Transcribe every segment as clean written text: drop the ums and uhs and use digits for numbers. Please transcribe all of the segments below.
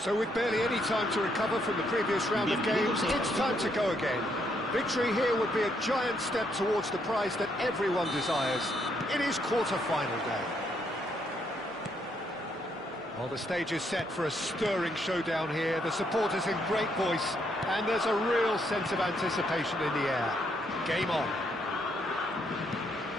So with barely any time to recover from the previous round of games, it's time to go again. Victory here would be a giant step towards the prize that everyone desires. It is quarter-final day. Well, the stage is set for a stirring showdown here. The supporters in great voice, and there's a real sense of anticipation in the air. Game on.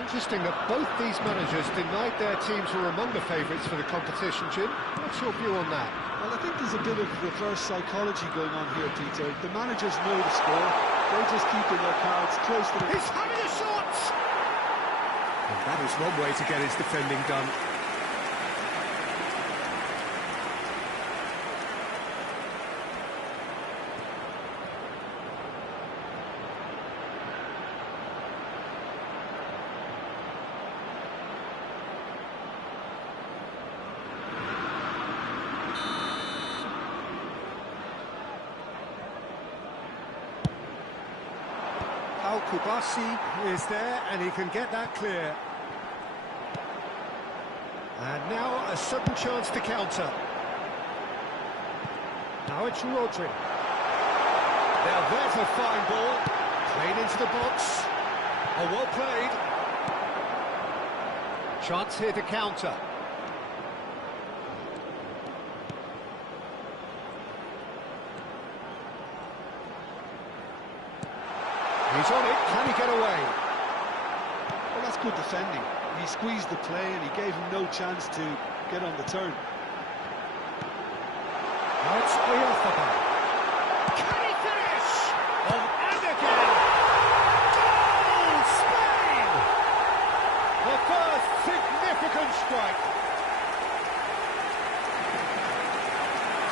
Interesting that both these managers denied their teams were among the favourites for the competition, Jim. What's your view on that? Well, I think there's a bit of reverse psychology going on here, Peter. The managers know the score. They're just keeping their cards close to them. He's having a shot! And that is one way to get his defending done. Kubasi is there, and he can get that clear. And now a sudden chance to counter. Now it's Rodri. Now there's a fine ball. Played into the box. Oh, well played. Chance here to counter. He's on it, can he get away? Well, that's good defending. He squeezed the play and he gave him no chance to get on the turn. Now it's eFootball. Can he finish? Oh, and again! Goal, Spain! The first significant strike.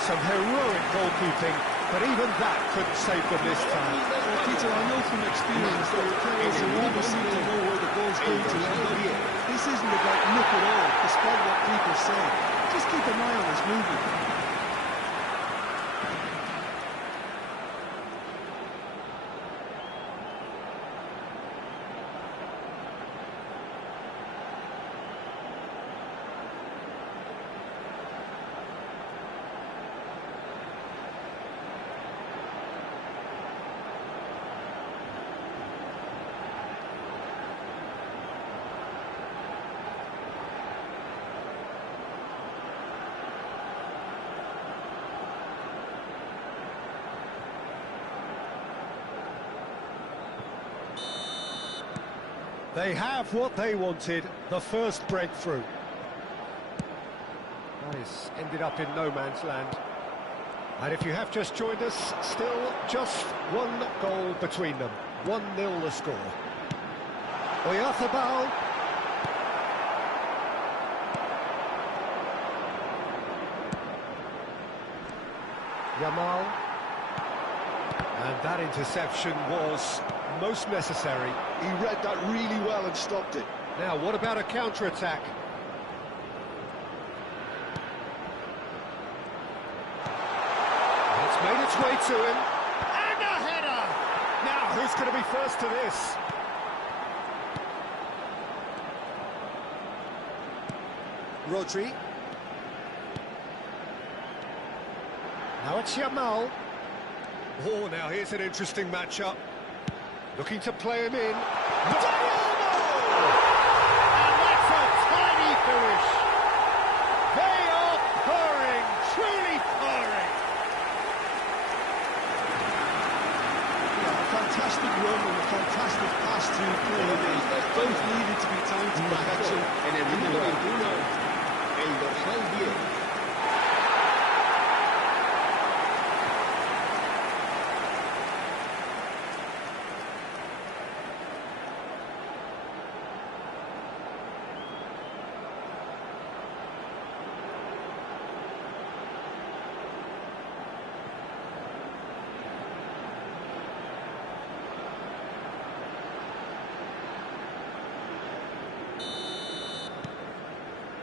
Some heroic goalkeeping, but even that couldn't save them this time. Well, Peter, I know from experience that the players are always seem to know where the ball's going to end up. This isn't about luck at all, despite what people say. Just keep an eye on his movement. They have what they wanted, the first breakthrough. Nice, ended up in no man's land. And if you have just joined us, still just one goal between them. 1-0 the score. Oyarzabal. Yamal. And that interception was most necessary. He read that really well and stopped it. Now, what about a counter-attack? It's made its way to him. And a header! Now, who's going to be first to this? Rodri. Now it's Yamal. Oh, now here's an interesting matchup. Looking to play him in. And that's a tiny finish. They are purring, truly purring. Yeah, a fantastic run and a fantastic pass to play him in. Both needed to be timed to perfection. En el número 21, el dorsal 10.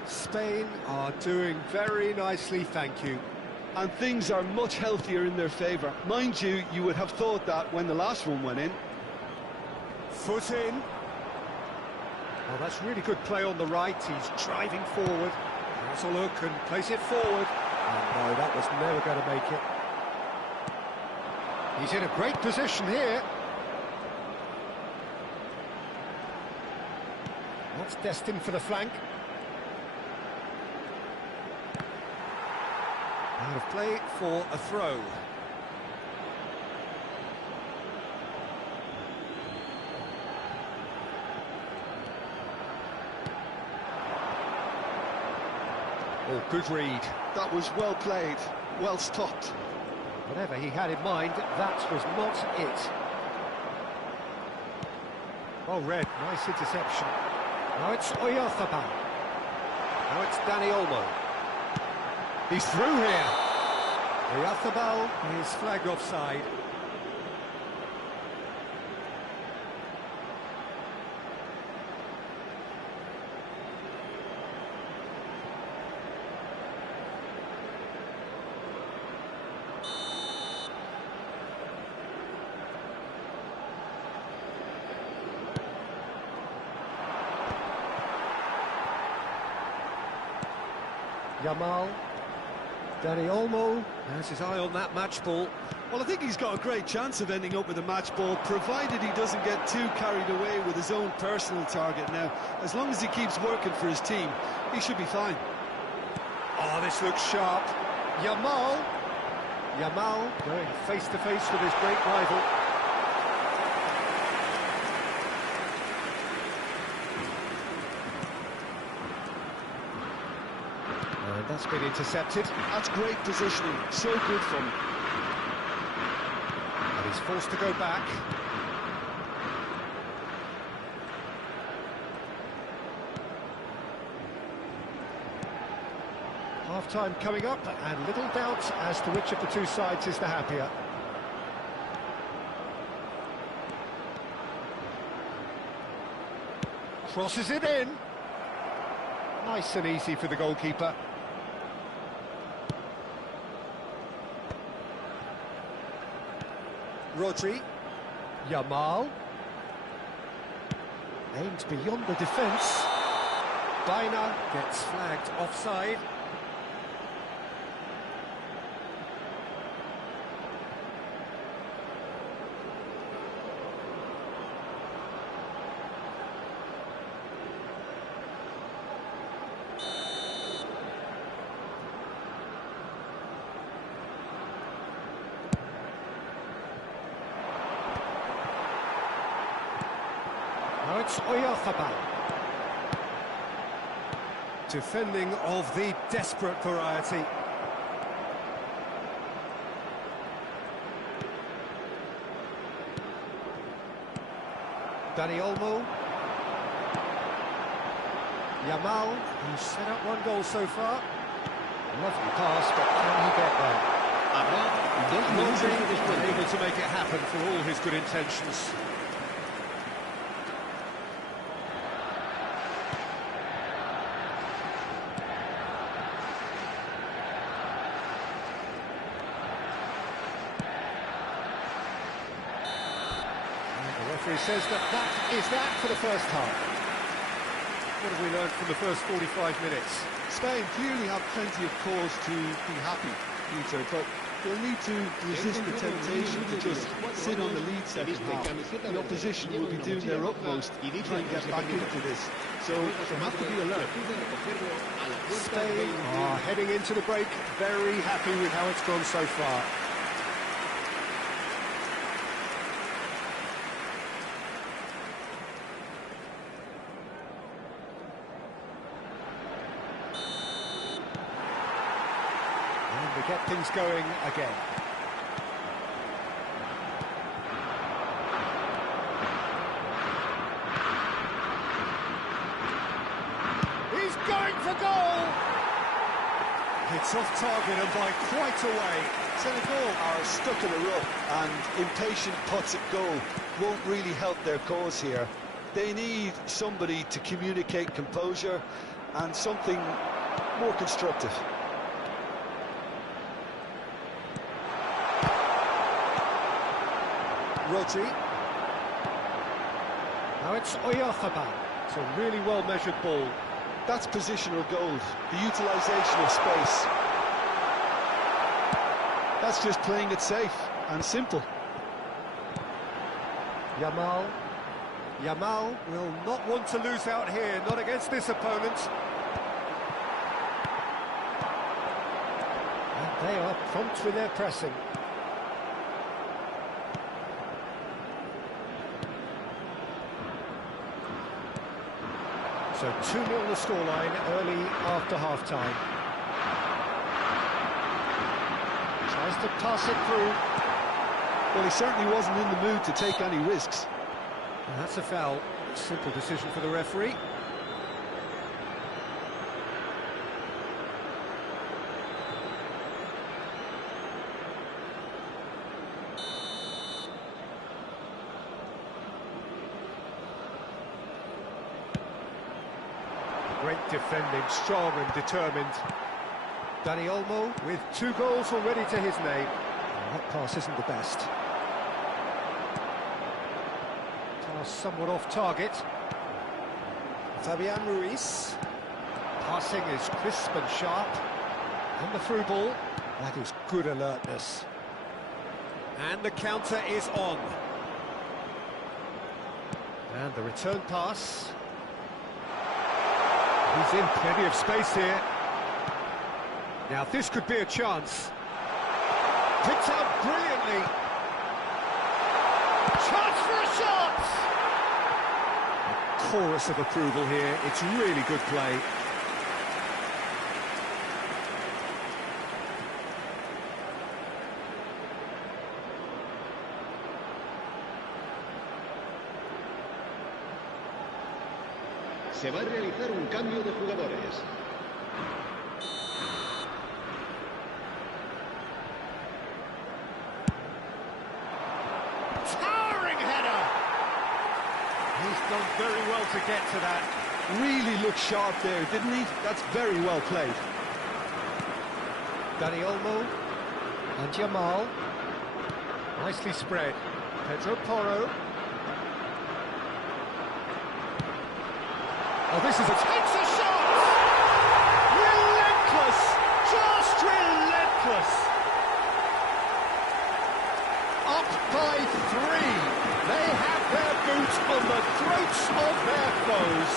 Spain are doing very nicely, thank you. And things are much healthier in their favour. Mind you, you would have thought that when the last one went in. Foot in. Oh, that's really good play on the right. He's driving forward. Has a look and plays it forward. No, that was never going to make it. He's in a great position here. That's destined for the flank. Out of play for a throw. Oh, good read. That was well played, well stopped. Whatever he had in mind, that was not it. Well read, nice interception. Now it's Oyarzabal. Now it's Dani Olmo. He's through here. Oyarzabal is flagged offside. Yamal, Dani Olmo has his eye on that match ball. Well, I think he's got a great chance of ending up with a match ball, provided he doesn't get too carried away with his own personal target now. As long as he keeps working for his team, he should be fine. Oh, this looks sharp. Yamal going face-to-face with his great rival. And that's been intercepted. That's great positioning, so good from him. And he's forced to go back. Half-time coming up, and little doubt as to which of the two sides is the happier. Crosses it in. Nice and easy for the goalkeeper. Rodri. Yamal. Aims beyond the defence. Baina gets flagged offside. Now it's Oyarzabal. Defending of the desperate variety. Dani Olmo. Yamal, who's set up one goal so far. Lovely pass, but can he get there? Rodri unable to make it happen for all his good intentions. The referee says that is that for the first half. What have we learned from the first 45 minutes? Spain clearly have plenty of cause to be happy, Peter, but they'll need to resist the temptation to just sit on the lead second half. The opposition will be doing their utmost to try and get back into this, so they have to be alert. Spain are heading into the break very happy with how it's gone so far. And they get things going again. He's going for goal! It's off target and by quite a way. Senegal are stuck in a rut, and impatient putts at goal won't really help their cause here. They need somebody to communicate composure and something more constructive. Rodri. Now it's Oyarzabal. It's a really well-measured ball. That's positional gold, the utilisation of space. That's just playing it safe and simple. Yamal will not want to lose out here, not against this opponent. And they are prompt with their pressing. So 2-0 the scoreline early after half-time. Tries to pass it through. Well, he certainly wasn't in the mood to take any risks. And that's a foul. Simple decision for the referee. Great defending, strong and determined. Dani Olmo with 2 goals already to his name. And that pass isn't the best. Pass somewhat off target. Fabian Ruiz. Passing is crisp and sharp. And the through ball. That is good alertness. And the counter is on. And the return pass. He's in plenty of space here. Now this could be a chance. Picked out brilliantly. Chance for a shot! A chorus of approval here. It's really good play. Se va a realizar un cambio de jugadores. Towering header! He's done very well to get to that. Really looked sharp there, didn't he? That's very well played. Dani Olmo and Yamal. Nicely spread. Pedro Porro. Oh, this is a... Takes a shot! Relentless! Just relentless! Up by 3. They have their boots on the throats of their foes.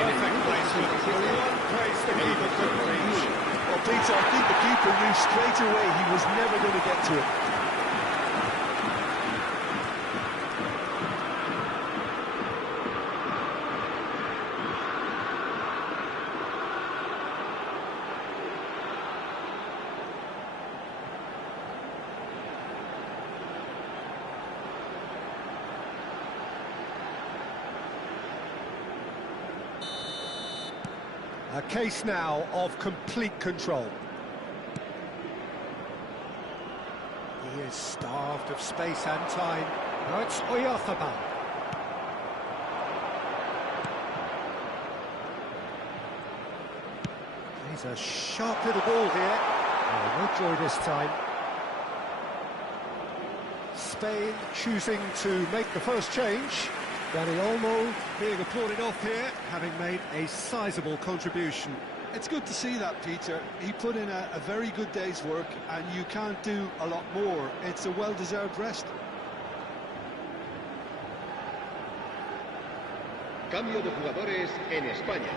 Perfect placement. The one place the keeper couldn't reach. Well, Peter, I think the keeper knew straight away he was never going to get to it. A case now of complete control. He is starved of space and time. Now it's Oyarzabal. He's a sharp little ball here. Oh, no joy this time. Spain choosing to make the first change. Dani Olmo being applauded off here, having made a sizable contribution. It's good to see that, Peter. He put in a very good day's work, and you can't do a lot more. It's a well-deserved rest. Cambio de jugadores en España.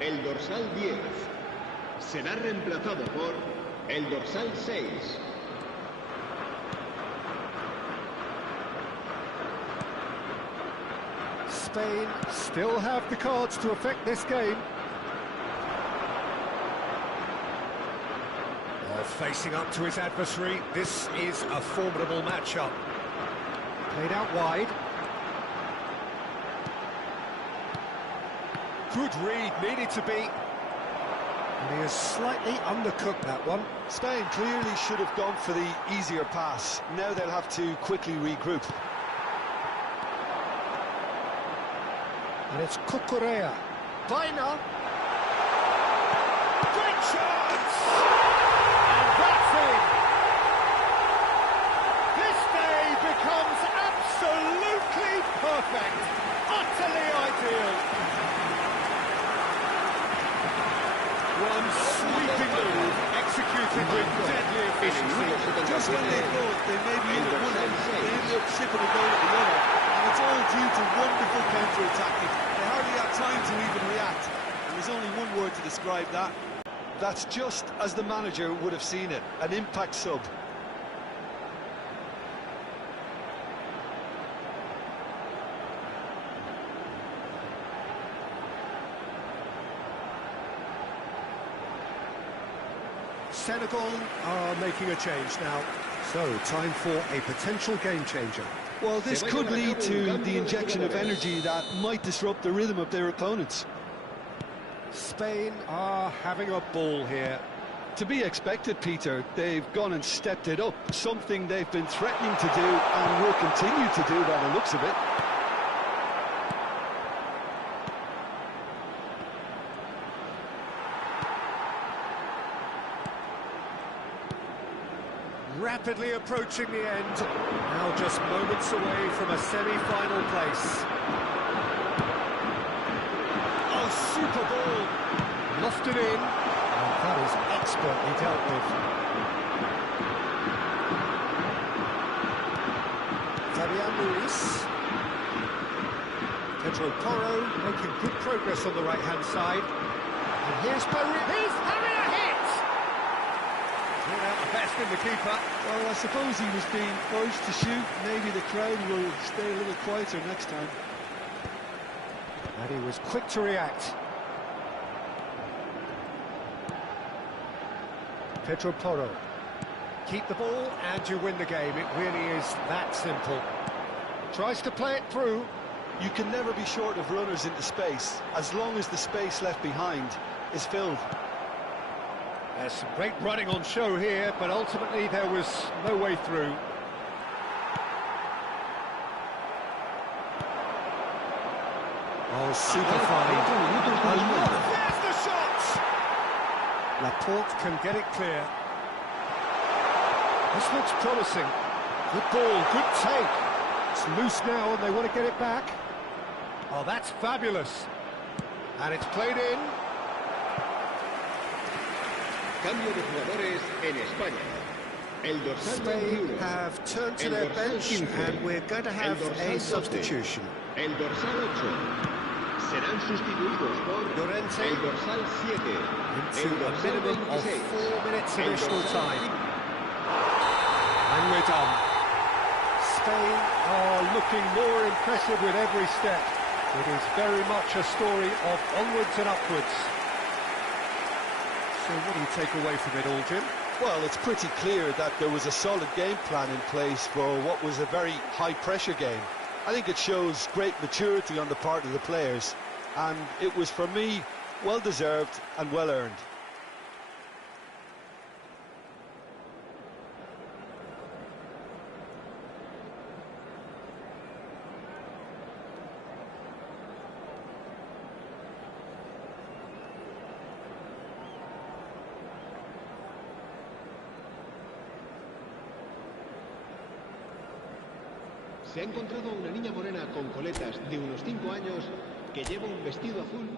El dorsal 10 será reemplazado por el dorsal 6. Spain still have the cards to affect this game. Oh, facing up to his adversary, this is a formidable matchup. Played out wide. Good read, needed to be. And he has slightly undercooked that one. Spain clearly should have gone for the easier pass. Now they'll have to quickly regroup. And it's Cucurella. Baina. Great chance! And that's it! This day becomes absolutely perfect. Utterly ideal. One sweeping Just when they thought they maybe hit one end, they ended up shipping a goal at the other. And it's all due to wonderful counter-attacking. They hardly had time to even react. And there's only one word to describe that. That's just as the manager would have seen it, an impact sub. Senegal are making a change now. So, time for a potential game changer. Well, this could lead to the injection of energy that might disrupt the rhythm of their opponents. Spain are having a ball here. To be expected, Peter. They've gone and stepped it up, something they've been threatening to do and will continue to do by the looks of it. Rapidly approaching the end, now just moments away from a semi-final place. Oh, super ball! Lofted in, and that is expertly dealt with. Fabian Luis. Pedro Porro making good progress on the right-hand side. And here's Barry. He's having a hit! Brought out the best in the keeper. Well, I suppose he was being urged to shoot. Maybe the crowd will stay a little quieter next time. And he was quick to react. Pedro Porro. Keep the ball and you win the game. It really is that simple. Tries to play it through. You can never be short of runners into space, as long as the space left behind is filled. There's some great running on show here, but ultimately there was no way through. Oh, super fine. There's the shot! Laporte can get it clear. This looks promising. Good ball, good take. It's loose now and they want to get it back. Oh, that's fabulous. And it's played in. Cambio de jugadores en España. El dorsal Spain 21. have turned to their bench and we're going to have a substitution. El dorsal 8. Serán sustituidos por Llorente. el dorsal 7. Into El a dorsal minimum of 26. 4 minutes El additional dorsal time. And we're done. Spain are looking more impressive with every step. It is very much a story of onwards and upwards. So what do you take away from it all, Jim? Well, it's pretty clear that there was a solid game plan in place for what was a very high-pressure game. I think it shows great maturity on the part of the players, and it was, for me, well-deserved and well-earned. Se ha encontrado a una niña morena con coletas de unos 5 años que lleva un vestido azul.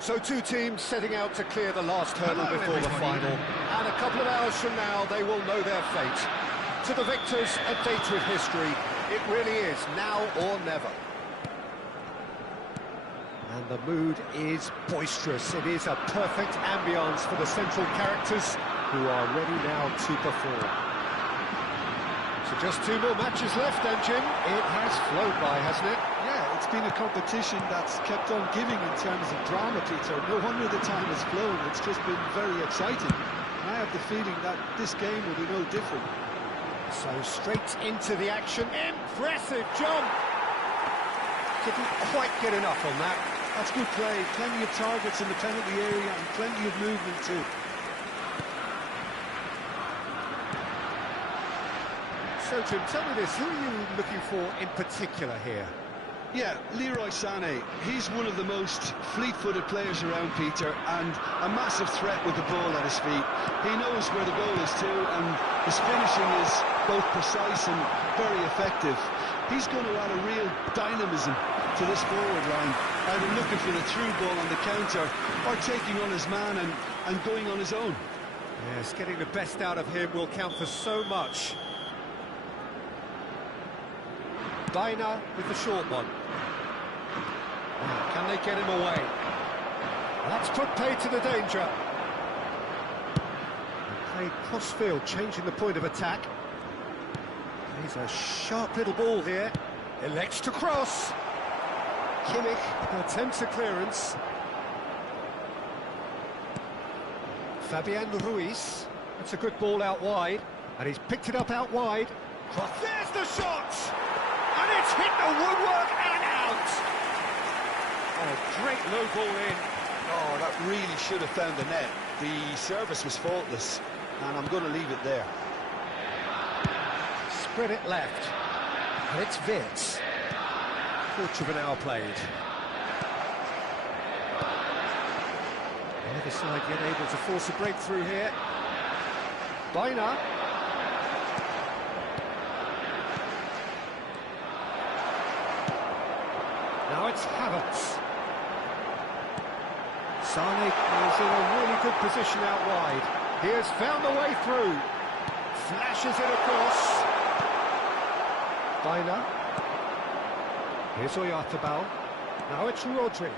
So two teams setting out to clear the last hurdle before the final. And a couple of hours from now, they will know their fate. To the victors, a date with history. It really is now or never. And the mood is boisterous. It is a perfect ambience for the central characters who are ready now to perform. So just two more matches left, and Jim, it has flown by, hasn't it? Yeah, it's been a competition that's kept on giving in terms of drama, Peter. No wonder the time has flown. It's just been very exciting. And I have the feeling that this game will be no different. So straight into the action. Impressive jump! Didn't quite get enough on that. That's good play. Plenty of targets in the penalty area and plenty of movement too. So, Jim, tell me this, who are you looking for in particular here? Yeah, Leroy Sané. He's one of the most fleet-footed players around, Peter, and a massive threat with the ball at his feet. He knows where the goal is too, and his finishing is both precise and very effective. He's going to add a real dynamism to this forward line, either looking for the through ball on the counter or taking on his man and going on his own. Yes, getting the best out of him will count for so much. Baina with the short one. Can they get him away? That's put pay to the danger. Played cross-field, changing the point of attack. Plays a sharp little ball here. Elects to cross. Kimmich attempts a clearance. Fabian Ruiz. That's a good ball out wide. And he's picked it up out wide. Cross. There's the shot! And it's hit the woodwork and out! Oh, great low ball in. Oh, that really should have found the net. The service was faultless, and I'm going to leave it there. Spread it left. And it's Wirtz. Quarter of an hour played. The other side yet able to force a breakthrough here. Baina. Now it's Havertz. Sané is in a really good position out wide. He has found the way through. Flashes it across. Baina. Here's Oyarzabal. Now it's Rodri.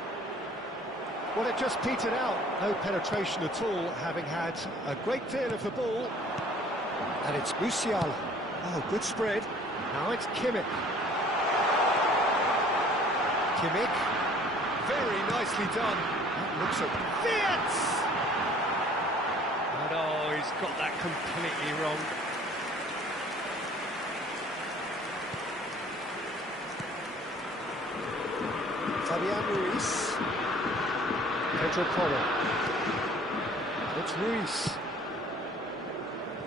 Well, it just petered out. No penetration at all, having had a great deal of the ball. And it's Musiala. Oh, good spread. Now it's Kimmich. Kimmich, very nicely done. That looks at Wirtz! And oh, he's got that completely wrong. Fabian Ruiz. Pedro Porro. It's Ruiz.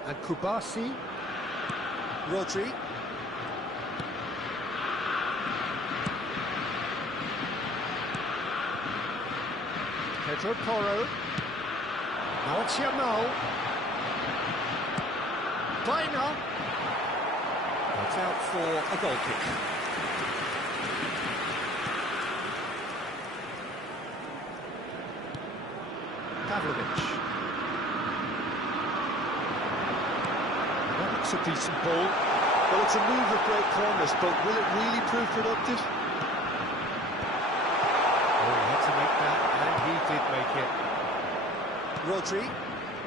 And Kubasi. Rodri. Pedro Porro. Now it's Yamal. Baina. That's out for a goal kick. Pavlovic. That looks a decent ball. Well, it's a move of great promise, but will it really prove productive? He did make it. Rodri.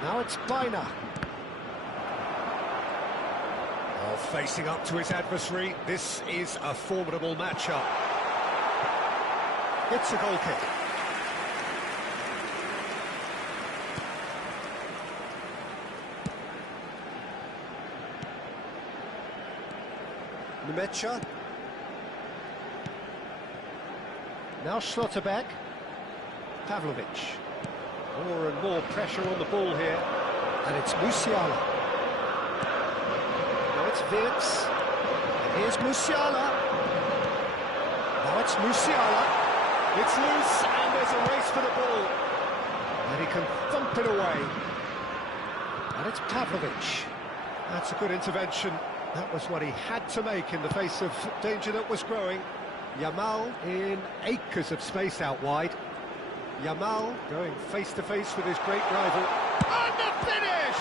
Now it's Baina. Oh, facing up to his adversary. This is a formidable matchup. It's a goal kick. Nemecha. Now Schlotterbeck. Pavlovic. More and more pressure on the ball here. And it's Musiala. Now it's Wirtz. And here's Musiala. Now it's Musiala. It's loose and there's a race for the ball. And he can thump it away. And it's Pavlovic. That's a good intervention. That was what he had to make in the face of danger that was growing. Yamal in acres of space out wide. Yamal going face to face with his great rival. And the finish!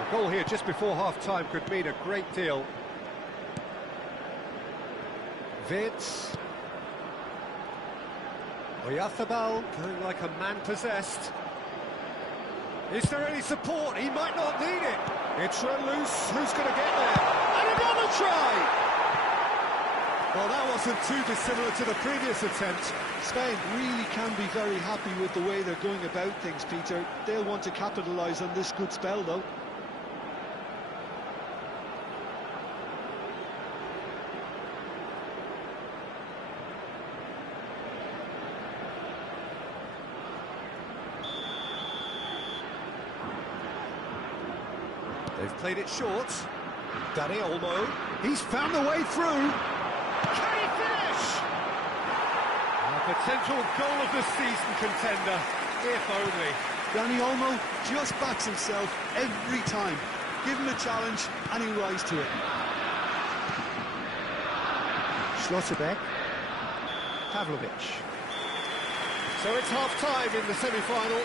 A goal here just before half-time could mean a great deal. Wirtz. Oyarzabal going like a man possessed. Is there any support? He might not need it. It's run loose. Who's going to get there? And another try! Well, that wasn't too dissimilar to the previous attempt. Spain really can be very happy with the way they're going about things, Peter. They'll want to capitalise on this good spell, though. They've played it short. Dani Olmo. He's found the way through. Can he finish? A potential goal of the season contender, if only. Dani Olmo just backs himself every time. Give him a challenge and he'll rise to it. Schlotterbeck. Pavlovic. So it's half-time in the semi-final.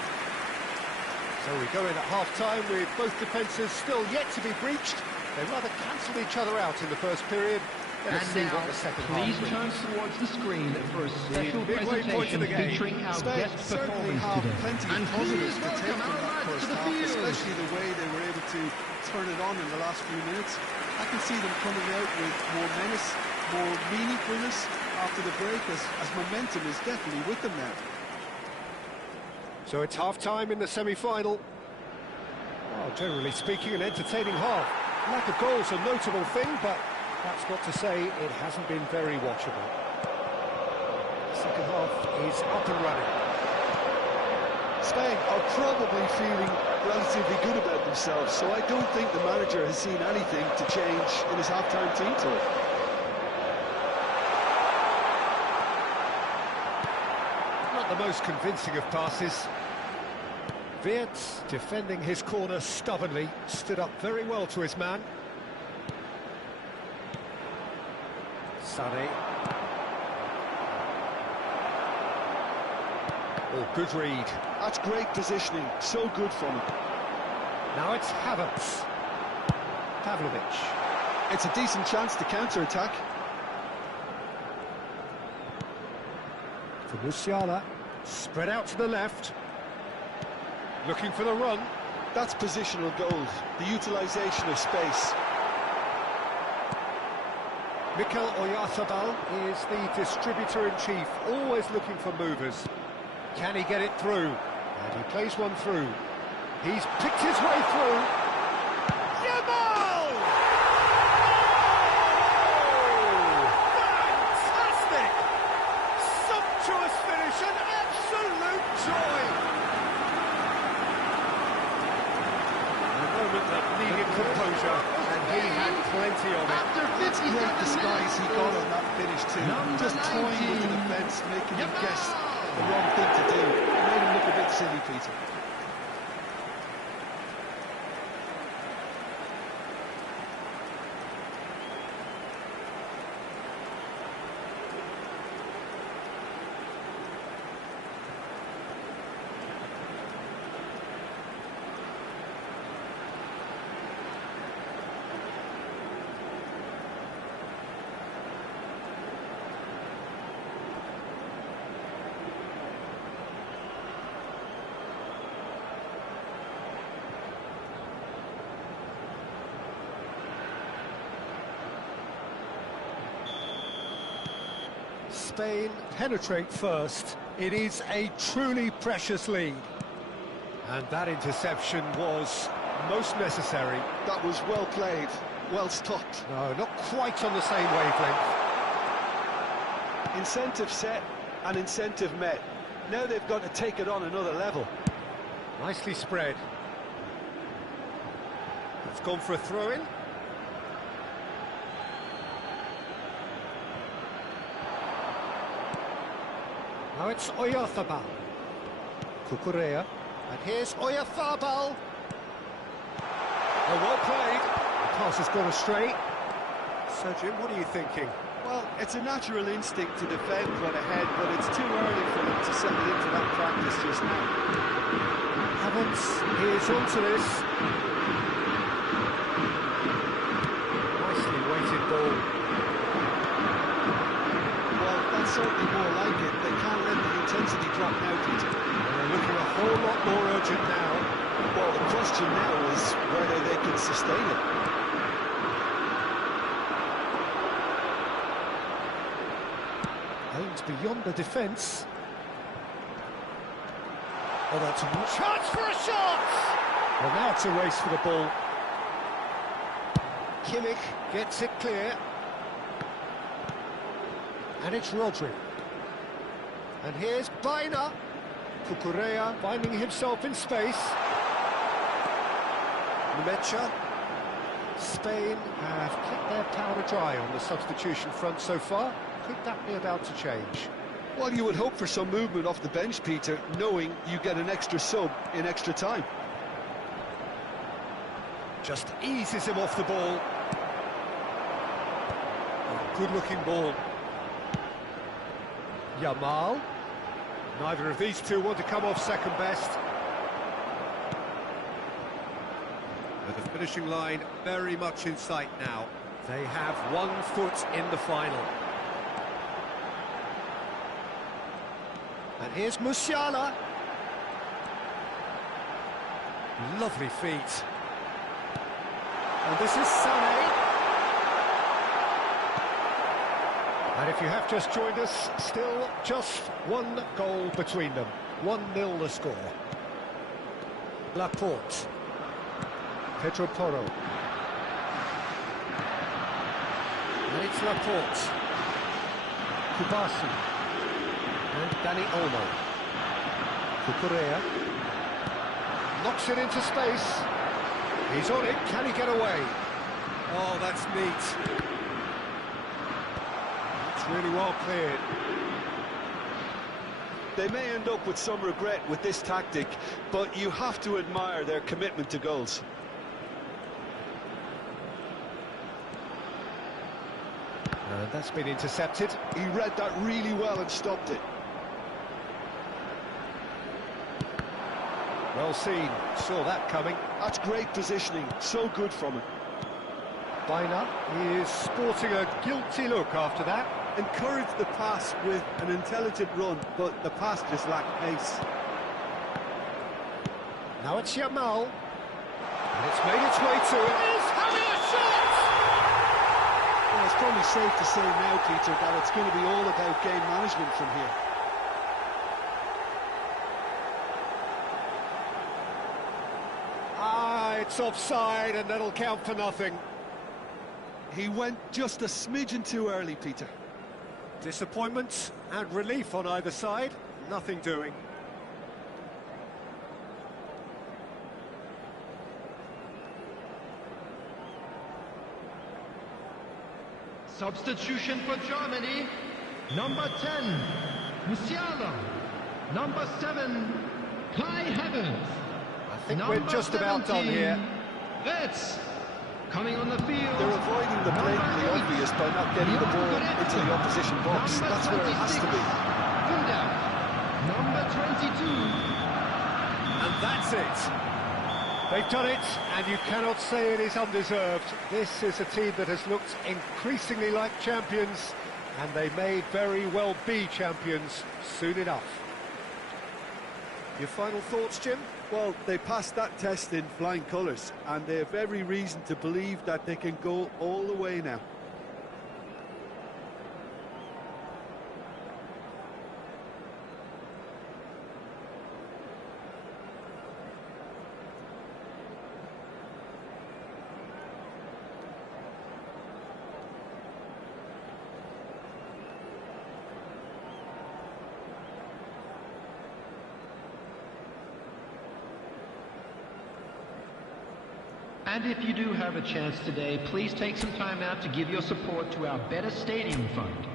So we go in at half-time with both defences still yet to be breached. They rather cancelled each other out in the first period. Let us see what the second half please turn towards the screen for a special presentation featuring our Spain guest certainly performance have today. plenty of And positives please to take welcome from our that lads first to the half, field. especially the way they were able to turn it on in the last few minutes. I can see them coming out with more menace, more meaningfulness after the break, as momentum is definitely with them now. So it's half-time in the semi-final. Well, generally speaking, an entertaining half. Lack of goals a notable thing, but that's not to say it hasn't been very watchable. The second half is up and running. Spain are probably feeling relatively good about themselves, so I don't think the manager has seen anything to change in his half-time team talk. Not the most convincing of passes. Wirtz, defending his corner stubbornly, stood up very well to his man. Sané. Oh, good read. That's great positioning, so good from him. Now it's Havertz. Pavlovic. It's a decent chance to counter-attack. For Musiala. Spread out to the left. Looking for the run. That's positional goals, the utilisation of space. Mikel Oyarzabal is the distributor-in-chief, always looking for movers. Can he get it through? And he plays one through. He's picked his way through. Yamal! Oh! Fantastic! Sumptuous finish, an absolute joy! That needed composure, and he had plenty of it. It's great disguise he got on that finish too. Just toying with the defence, making him guess the wrong thing to do. It made him look a bit silly, Peter. Spain penetrate first. It is a truly precious lead. And that interception was most necessary. That was well played, well stopped. No, not quite on the same wavelength. Incentive set and incentive met. Now they've got to take it on another level. Nicely spread. It's gone for a throw-in. Now it's Oyarzabal. Cucurella. And here's Oyarzabal. Oh, well played. The pass has gone astray. So, Jim, what are you thinking? Well, it's a natural instinct to defend when ahead, but it's too early for them to settle into that practice just now. Havertz is onto this. Nicely weighted ball. Well, that's certainly more like it. They can't let the intensity drop now, Peter. They're looking a whole lot more urgent now. Well, the question now is whether they can sustain it. Aims beyond the defence. Oh, that's a chance for a shot! Well, now it's a race for the ball. Kimmich gets it clear. And it's Rodri. And here's Baina. Cucurella finding himself in space. Mecha. Spain have kept their powder dry on the substitution front so far. Could that be about to change? Well, you would hope for some movement off the bench, Peter, knowing you get an extra sub in extra time. Just eases him off the ball. Good-looking ball. Yamal. Neither of these two want to come off second best. And the finishing line very much in sight now. They have 1 foot in the final. And here's Musiala. Lovely feet. And this is Sané. And if you have just joined us, still just 1 goal between them. 1-0 the score. Laporte. Pedro Porro. And it's Laporte. Kubasi. And Dani Olmo. Cucurella. Knocks it into space. He's on it. Can he get away? Oh, that's neat. It's really well cleared. They may end up with some regret with this tactic, but you have to admire their commitment to goals. And that's been intercepted. He read that really well and stopped it. Well seen. Saw that coming. That's great positioning. So good from him. Baina is sporting a guilty look after that. Encouraged the pass with an intelligent run, but the pass just lacked pace. Now it's Yamal. And it's made its way to it. He's having a shot! Well, it's probably safe to say now, Peter, that it's going to be all about game management from here. It's offside, and that'll count for nothing. He went just a smidgen too early, Peter. Disappointment and relief on either side. Nothing doing. Substitution for Germany. Number 10, Musiala. Number 7, Kai Havertz. I think we're just about done here. Retz coming on the field. They're avoiding the blatantly obvious by not getting the ball into the opposition box. That's where it has to be. Gunder, number 22. And that's it. They've done it, and you cannot say it is undeserved. This is a team that has looked increasingly like champions, and they may very well be champions soon enough. Your final thoughts, Jim? Well, they passed that test in flying colours, and they have every reason to believe that they can go all the way now. And if you do have a chance today, please take some time out to give your support to our Better Stadium Fund.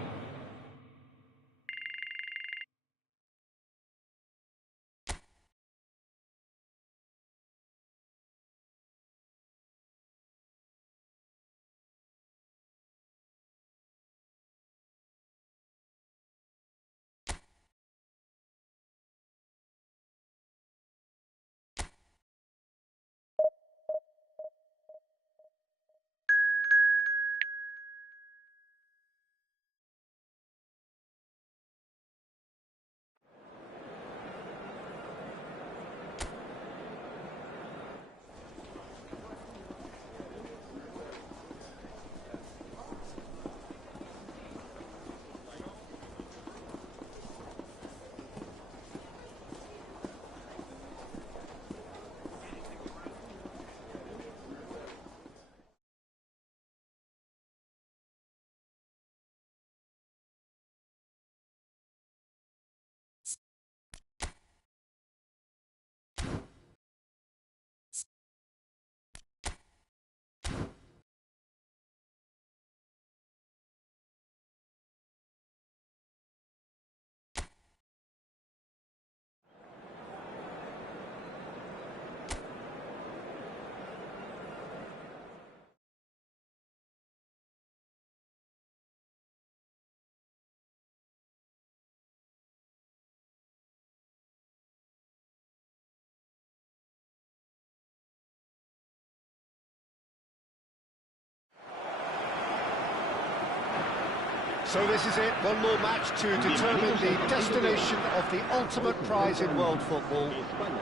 So this is it, one more match to determine the destination of the ultimate prize in world football.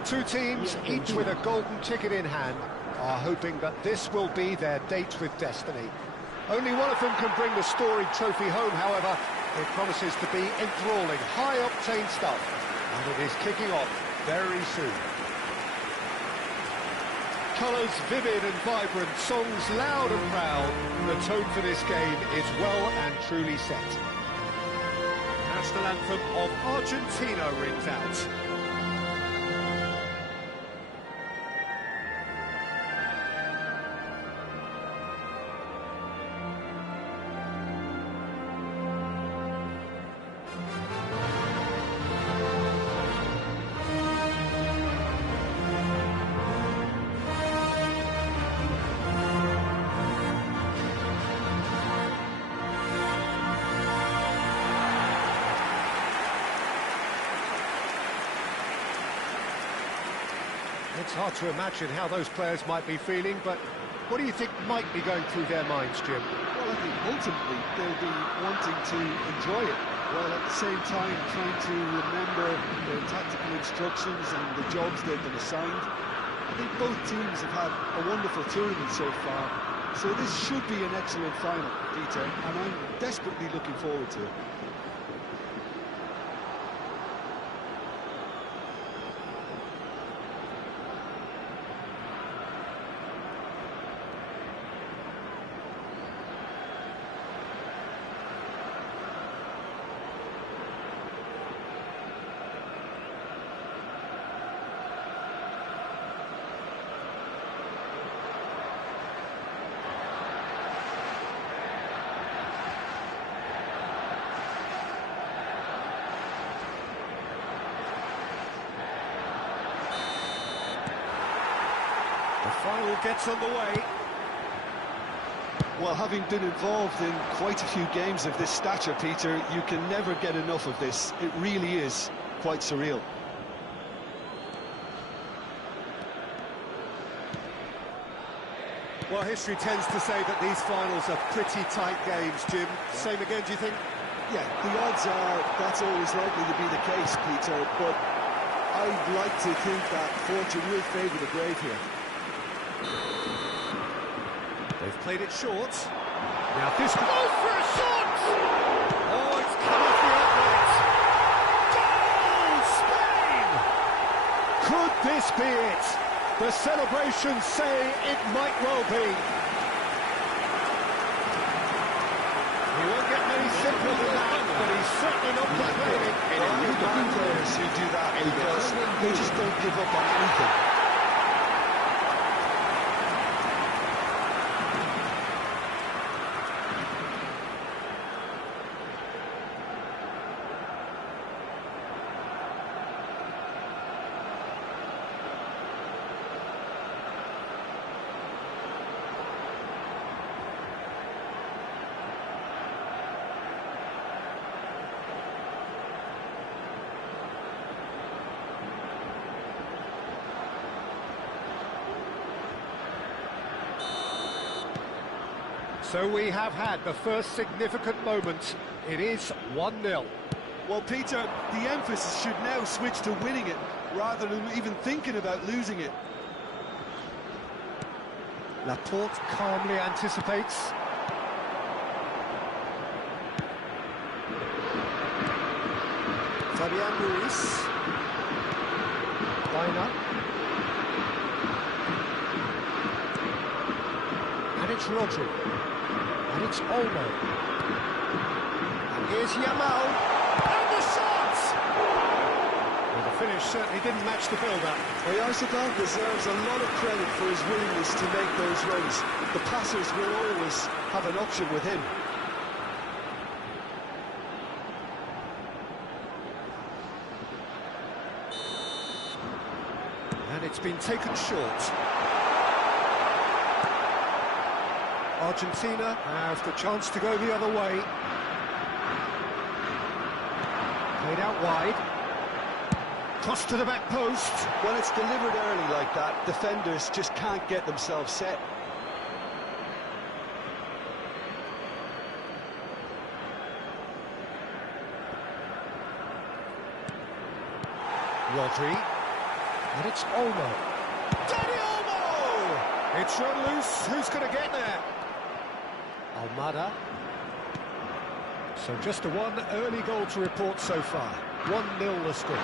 Two teams, each with a golden ticket in hand, are hoping that this will be their date with destiny. Only one of them can bring the storied trophy home, however. It promises to be enthralling, high-octane stuff, and it is kicking off very soon. Colours vivid and vibrant, songs loud and proud. The tone for this game is well and truly set. The national anthem of Argentina rings out. It's hard to imagine how those players might be feeling, but what do you think might be going through their minds, Jim? Well, I think ultimately they'll be wanting to enjoy it, while at the same time trying to remember the tactical instructions and the jobs they've been assigned. I think both teams have had a wonderful tournament so far, so this should be an excellent final, Peter, and I'm desperately looking forward to it. The final gets underway. Well, having been involved in quite a few games of this stature, Peter, you can never get enough of this. It really is quite surreal. Well, history tends to say that these finals are pretty tight games, Jim. Same again, do you think? Yeah, the odds are that's always likely to be the case, Peter, but I'd like to think that fortune will favour the brave here. They've played it short. Now this goes for a shot! Oh, it's come off the upright. Goal, Spain! Could this be it? The celebrations say it might well be. He won't get many simpler than that, but he's certainly not complaining. You've got players who do that because they just don't give up on anything. So we have had the first significant moment. It is 1-0. Well, Peter, the emphasis should now switch to winning it, rather than even thinking about losing it. Laporte calmly anticipates. Fabian Ruiz. Baina. And it's Rodri. And it's Olmo. And here's Yamal. And the shot! Well, the finish certainly didn't match the build-up. Well, Arsenal deserves a lot of credit for his willingness to make those runs. The passers will always have an option with him. And it's been taken short. Argentina have the chance to go the other way. Played out wide. Cross to the back post. When it's delivered early like that, defenders just can't get themselves set. Rodri. And it's Olmo. Dani Olmo! It's run loose. Who's going to get there? Almada. So just a one early goal to report so far. 1-0 the score.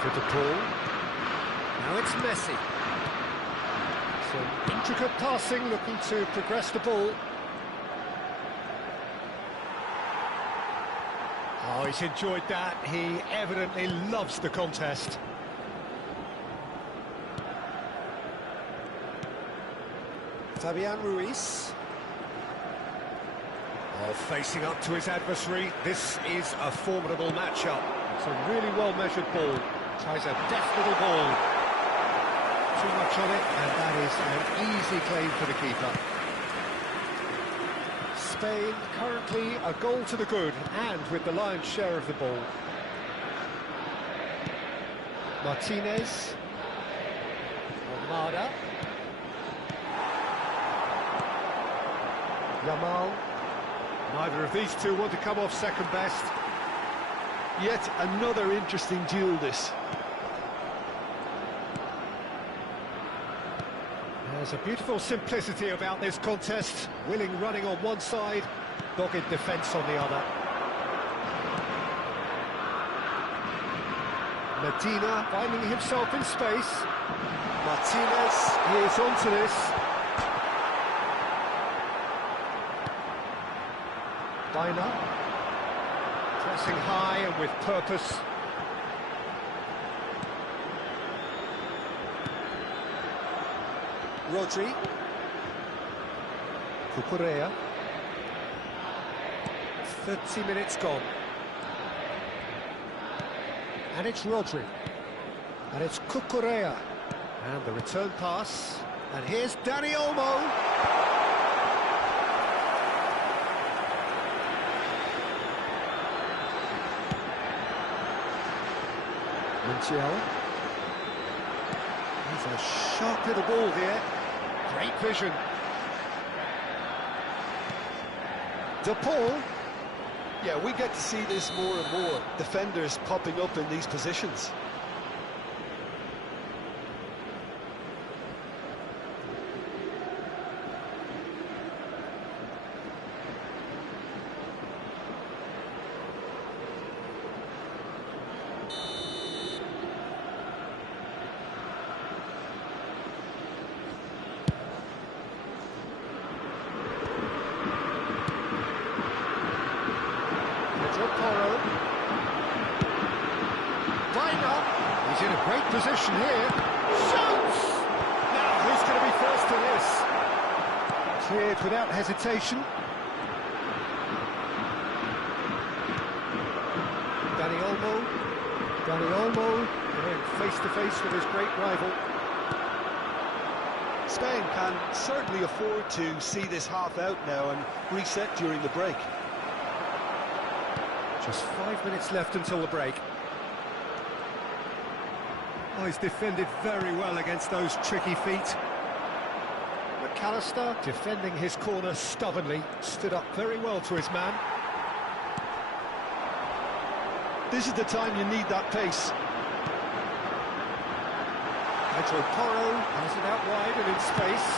For De Paul. Now it's Messi. Some intricate passing, looking to progress the ball. Oh, he's enjoyed that. He evidently loves the contest. Fabian Ruiz. Oh, facing up to his adversary. This is a formidable matchup. It's a really well-measured ball. Tries a deft little ball. Too much on it, and that is an easy claim for the keeper. Spain currently a goal to the good, and with the lion's share of the ball. Martinez. Almada. Yamal. Neither of these two want to come off second best. Yet another interesting duel, this. There's a beautiful simplicity about this contest. Willing running on one side, dogged defence on the other. Medina finding himself in space. Martinez is onto this. Dina. Pressing high and with purpose. Rodri. Cucurella. 30 minutes gone. And it's Rodri. And it's Cucurella. And the return pass. And here's Dani Olmo. Montiel. He's a sharp little ball here. Great vision. De Paul. Yeah, we get to see this more and more. Defenders popping up in these positions. He's in a great position here. Shoots! Now, who's going to be first to this? Cleared without hesitation. Dani Olmo. Dani Olmo going face to face with his great rival. Spain can certainly afford to see this half out now and reset during the break. Just 5 minutes left until the break. Oh, he's defended very well against those tricky feet. McAllister, defending his corner stubbornly, stood up very well to his man. This is the time you need that pace. Pedro Porro has it out wide and in space.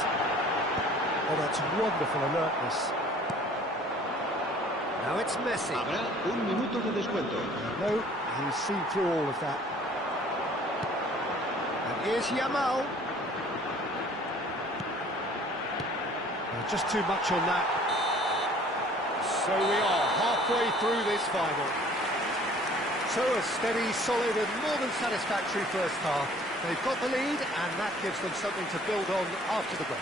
Oh, that's wonderful alertness. Now it's Messi. Habrá un minuto de descuento. No, he's seen through all of that. And here's Yamal. Just too much on that. So we are halfway through this final. So a steady, solid and more than satisfactory first half. They've got the lead and that gives them something to build on after the break.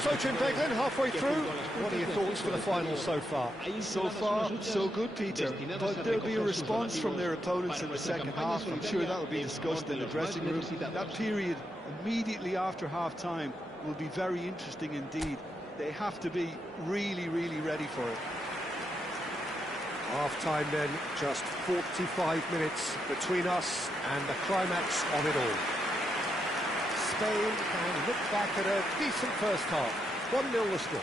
So Jim Beglin, halfway through, what are your thoughts for the final so far? So far, so good, Peter. But there'll be a response from their opponents in the second half. I'm sure that will be discussed in the dressing room. That period immediately after half-time will be very interesting indeed. They have to be really, really ready for it. Half-time then, just 45 minutes between us and the climax of it all. Spain can look back at a decent first half. 1-0 the score.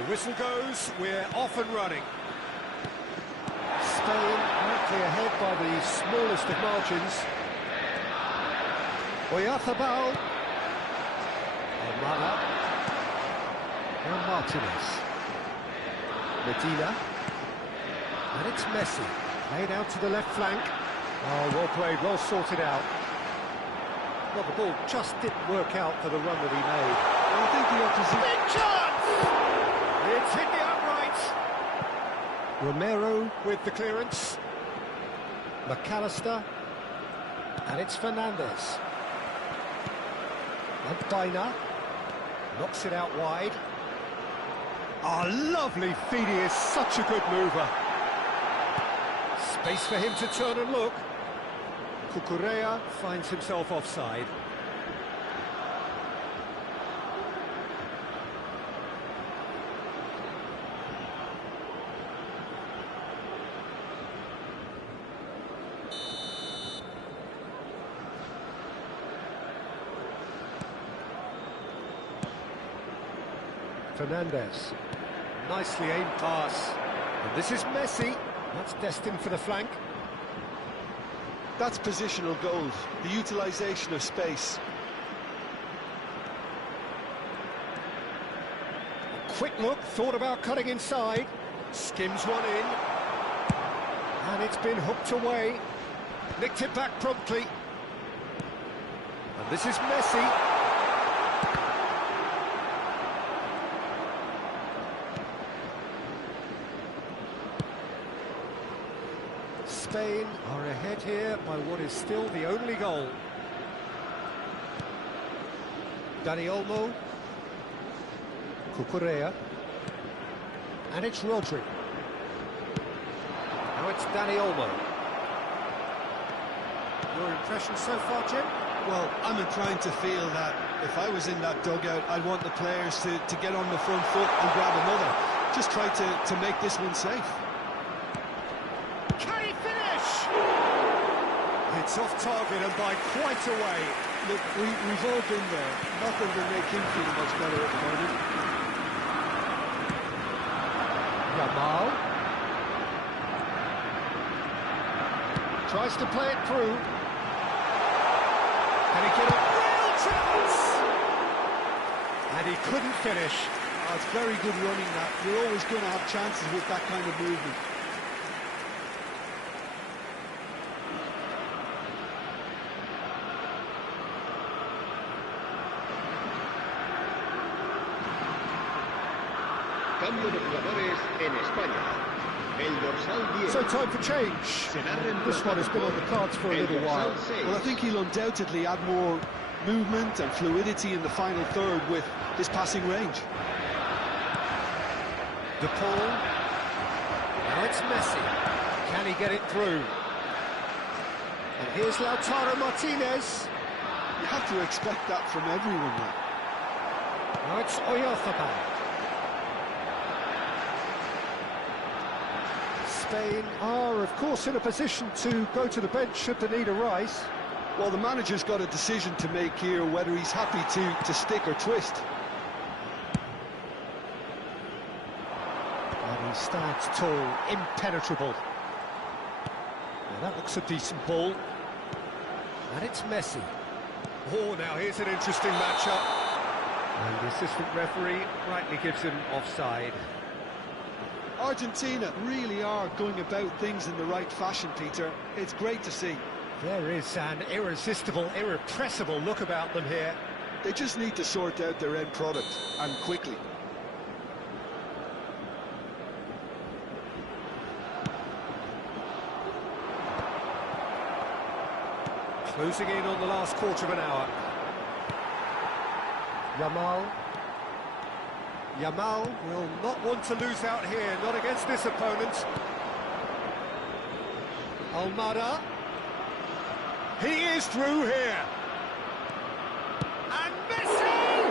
The whistle goes, we're off and running. Spain amply ahead by the smallest of margins. Oyarzabal. Almada. And Martinez. Medina. And it's Messi. Played out to the left flank. Oh, well played, well sorted out. Well, the ball just didn't work out for the run that he made. I think the opposition... Big chance! It's hit the uprights. Romero with the clearance. McAllister. And it's Fernandez. And Baina. Knocks it out wide. Oh, lovely feed, he is such a good mover. Space for him to turn and look. Cucurella finds himself offside. Fernandez. Nicely aimed pass. And this is Messi. That's destined for the flank. That's positional goals, the utilisation of space. Quick look, thought about cutting inside. Skims one in. And it's been hooked away. Nicked it back promptly. And this is Messi. Spain are ahead here by what is still the only goal. Dani Olmo. Cucurella. And it's Rodri. Now it's Dani Olmo. Your impression so far, Jim? Well, I'm inclined to feel that if I was in that dugout, I'd want the players to get on the front foot and grab another. Just try to make this one safe. Can he finish? It's off target and by quite a way. Look, we've all been there. Nothing will make him feel much better at the moment. Yamal. Tries to play it through. Can he get a real chance? And he couldn't finish. Oh, it's very good running that. You're always going to have chances with that kind of movement. Cambio de jugadores en España. El dorsal 10. So time for change. This one has been on the cards for a little while. Well, I think he'll undoubtedly add more movement and fluidity in the final third with his passing range. De Paul. Now it's Messi. Can he get it through? And here's Lautaro Martinez. You have to expect that from everyone now. Now it's Oyarzabal. Spain are, of course, in a position to go to the bench should the need arise. Well, the manager's got a decision to make here, whether he's happy to stick or twist. And he stands tall, impenetrable. Well, that looks a decent ball. And it's Messi. Oh, now here's an interesting matchup. And the assistant referee rightly gives him offside. Argentina really are going about things in the right fashion, Peter. It's great to see. There is an irresistible, irrepressible look about them here. They just need to sort out their end product, and quickly. Closing in on the last quarter of an hour. Yamal will not want to lose out here, not against this opponent. Almada. He is through here. And Messi!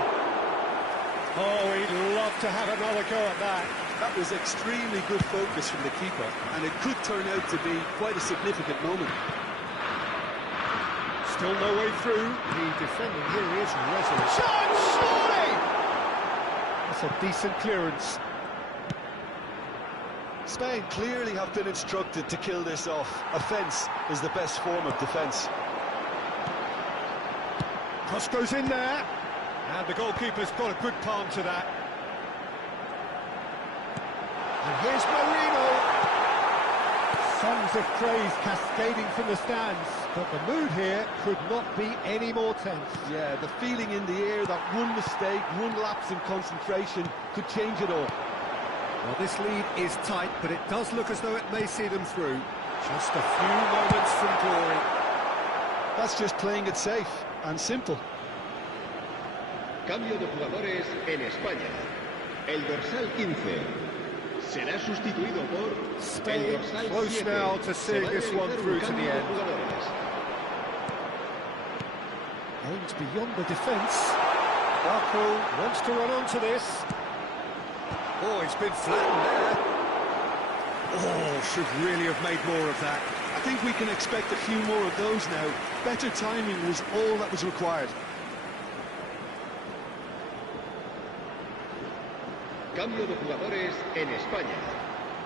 Oh, he'd love to have another go at that. That was extremely good focus from the keeper, and it could turn out to be quite a significant moment. Still no way through. The defending here is resolute. Shot, surely! That's a decent clearance. Spain clearly have been instructed to kill this off. Offence is the best form of defence. Cross goes in there, and the goalkeeper's got a good palm to that. And here's Marino. Songs of praise cascading from the stands, but the mood here could not be any more tense. Yeah, the feeling in the air that one mistake, one lapse in concentration could change it all. Well, this lead is tight, but it does look as though it may see them through. Just a few moments from glory. That's just playing it safe and simple. Cambio de jugadores en España. El dorsal 15 será sustituido por Spain el dorsal close 7. now to seeing this one through to the end. Aims beyond the defence. Barco wants to run onto this. Oh, he's been flattened there. Oh, should really have made more of that. I think we can expect a few more of those now. Better timing was all that was required. Cambio de jugadores en España.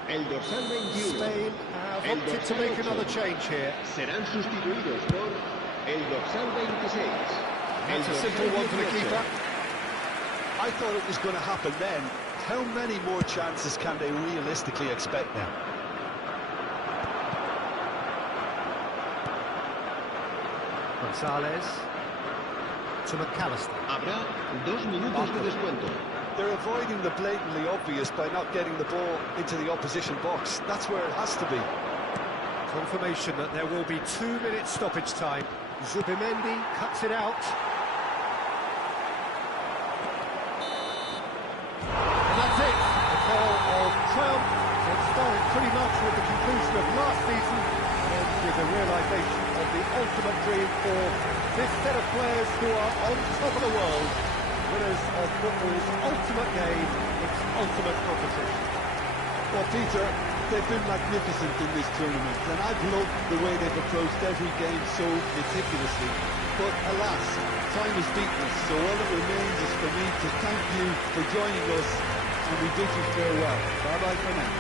El dorsal 21. Spain have opted to make another change here. Serán sustituidos por el dorsal 26. It's a simple one for the keeper. I thought it was going to happen then. How many more chances can they realistically expect now? Gonzalez to McAllister. Habrá 2 minutos de descuento. They're avoiding the blatantly obvious by not getting the ball into the opposition box. That's where it has to be. Confirmation that there will be 2 minutes stoppage time. Zubimendi cuts it out. And that's it. A call of triumph. It started pretty much with the conclusion of last season and with the realisation of the ultimate dream for this set of players who are on top of the world. Winners of football's ultimate game, its ultimate competition. Well, Peter, they've been magnificent in this tournament, and I've loved the way they've approached every game so meticulously. But alas, time has beaten us, so all that remains is for me to thank you for joining us, and we bid you farewell. Bye-bye for now.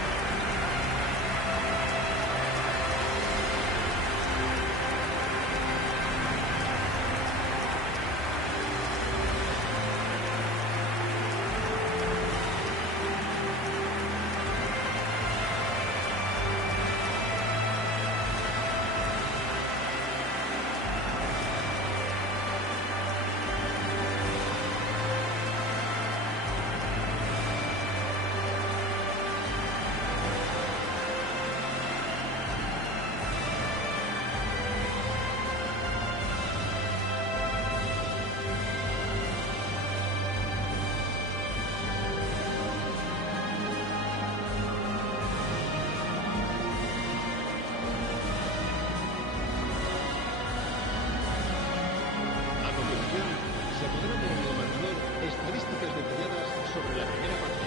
Se podrán ver en el marcador estadísticas detalladas sobre la primera parte.